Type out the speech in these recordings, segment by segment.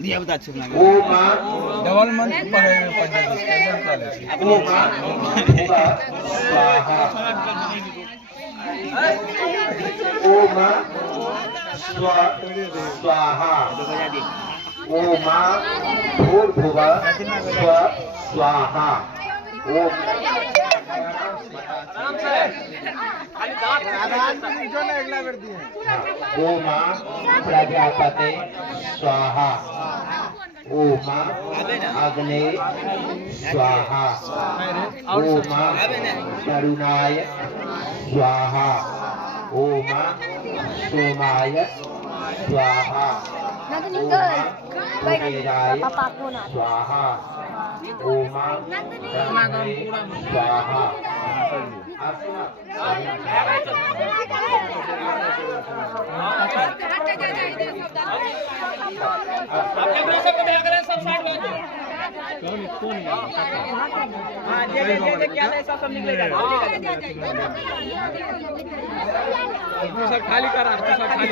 ये बता अच्छे बना डबल मंथ पढ़ाई ओम स्वाहा ओम भूर्भुवः स्वाहा ओम ओम प्रजापते स्वाहा ओम अग्ने स्वाहा ओम तरुणाय स्वाहा ओम सोमाय स्वाहा ओम कुबेराय स्वाहा ओम ब्रह्मणे स्वाहा सब खाली करा सब खाली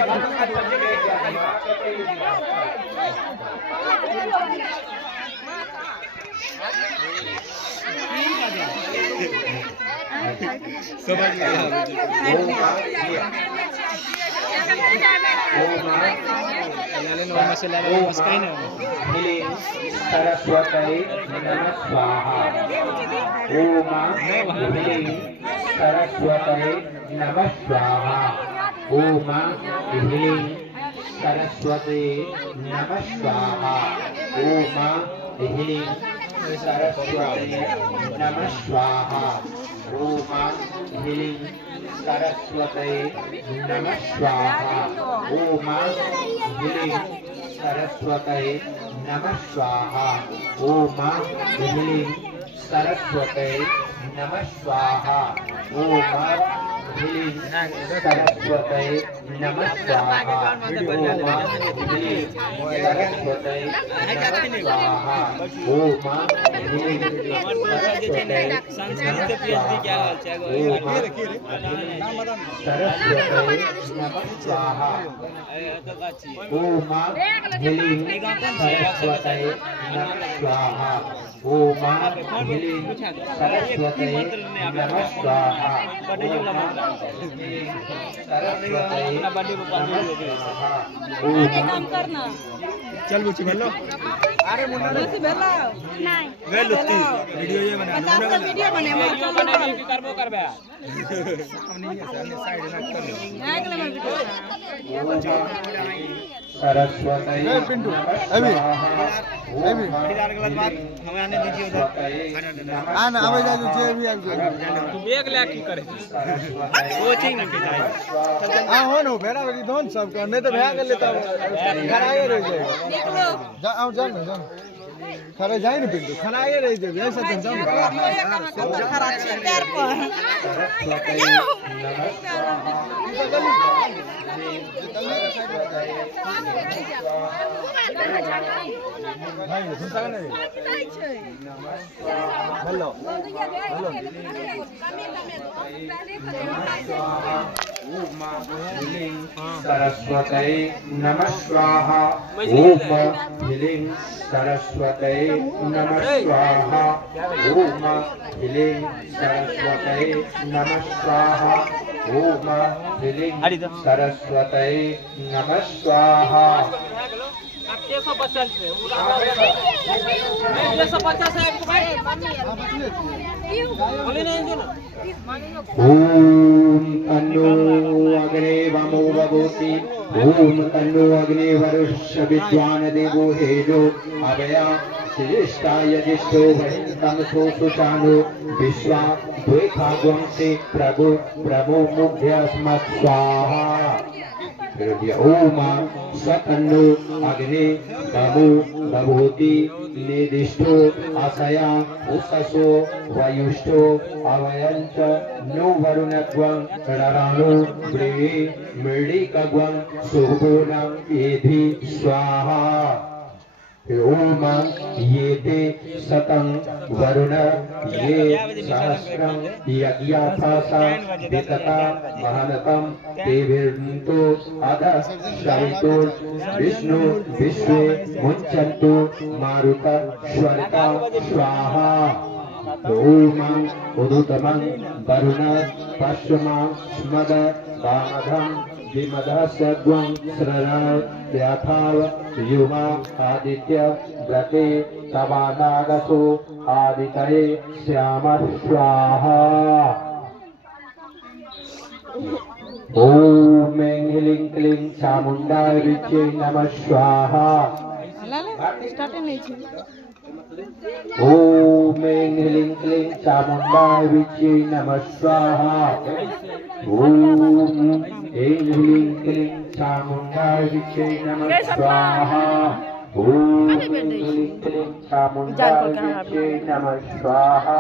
सरस्वती नमः स्वाहा ओम ह्रीं सरस्वती नमः स्वाहा ओम ह्रीं सरस्वती नमः स्वाहा ओम ह्रीं सरस्वती नमः स्वाहा ओम ह्रीं सरस्वती नमः स्वाहा ओम ह्रीं सरस्वती नमः स्वाहा ओम ह्रीं सरस्वती नमः स्वाहा ओम ह्रीं सरस्वती नमः स्वाहा ओम ह्रीं सरस्वती नमः स्वाहा ओम ह्रीं सरस्वती नमः स्वाहा सरस्वती नमः स्वाहा ओम ह्रीं सरस्वती नमः स्वाहा ओम ह्रीं सरस्वती नमः स्वाहा चल बुची बोलो अरे मुन्ना से बेला नहीं वे लुत्ती वीडियो ये बना वीडियो बने की करबो करबे हमनी सामने साइड ना कर लो अगले में वीडियो सरस्वती पिंटू अभी खरीदार के बाद हमें आने दीजिए उधर आना आवे जा जे भी आ तू बैग ले की करे कोचिंग में के जाए हां हो नो भेड़ा बेटी दोन सब कर नहीं तो भैया कर लेता घर आए रह जाए जा आओ जा ना जा खरे जाए ना पिंटू खाना आए रह जाए ऐसा तो जाओ खरा पैर पर भाई सुनता है नहीं हेलो हेलो सरस्वती नमः स्वाहा ओम ह्रीं सरस्वती नमः स्वाहा ओम ह्रीं सरस्वती नमः स्वाहा ओम ह्रीं सरस्वती नमः स्वाहा 150 है 150 है भाई बोले नहीं जो ओम तन्नो अग्ने वामो भगवती ओम तन्नो अग्ने वरुष्य विद्वान देवो हेजो अभया श्रेष्ठाय जिष्ठो वहिंतम सोसुचानो विश्वा द्वैखागम से प्रभु प्रभु मुख्य स्मत् स्वाहा ओम सतन्नो अग्ने बभू बभूति निर्दिष्टो असया उससो वायुष्टो अवयंच नो वरुणत्वं रराणो ब्रे मृडिकग्वं सुभोनं एधि स्वाहा ओम ये ते शतं वरुण ये सहस्रं यज्ञाथासा वितता महनतं तेभिर्तो अध शवितो विष्णु विश्वे मुञ्चन्तु मारुत श्वर्ता स्वाहा ओम उदुतमं वरुण पश्चिमां स्मद वामधं विमदस्यग्वं श्ररण यथाव युवा आदित्य व्रते तवानागसो आदितये श्याम स्वाहा ओम ह्रीं क्लीं चामुण्डाय विद्ये नमः स्वाहा ओम ह्रीं क्लीं चामुण्डाय विद्ये नमः स्वाहा ओम ह्रीं क्लीं चामुण्डाय विद्ये नमः स्वाहा ओम ह्रीं क्लीं चामुण्डाय विद्ये नमः स्वाहा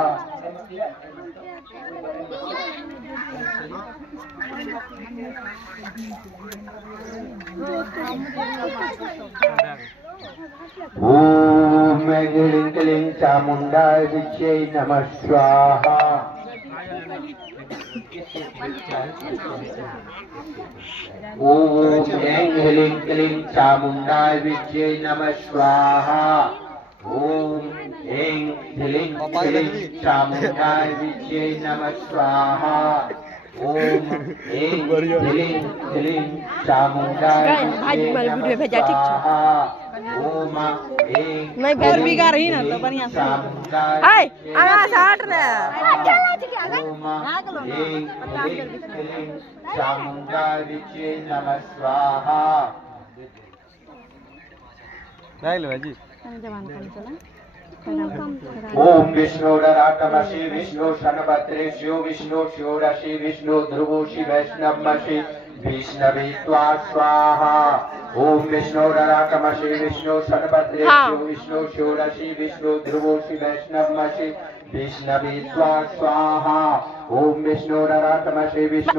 ओम ह्रीं क्लीं चामुण्डाय विद्ये नमः स्वाहा ओम ह्रीं क्लीं चामुण्डाय विद्ये नमः स्वाहा ओम ह्रीं क्लीं चामुण्डाय विद्ये नमः स्वाहा ओम ह्रीं क्लीं चामुण्डाय विद्ये नमः स्वाहा ओम नहीं घर भी गा रही ना तो बढ़िया से हाय आवाज हट रे ओम ह्रीं क्लीं चामुण्डाय विद्ये नमः स्वाहा जी ओम विष्णु डराटमसि विष्णु शनभद्रेशो विष्णु षोडशी विष्णु ध्रुवोषि वैष्णवमसि विष्णवे त्वा स्वाहा ओम विष्णु डराटमसि विष्णु शनभद्रेशो विष्णु षोडशी विष्णु ध्रुवोषि वैष्णवमसि विष्णवे त्वा स्वाहा ओम विष्णु डराटमसि विष्णु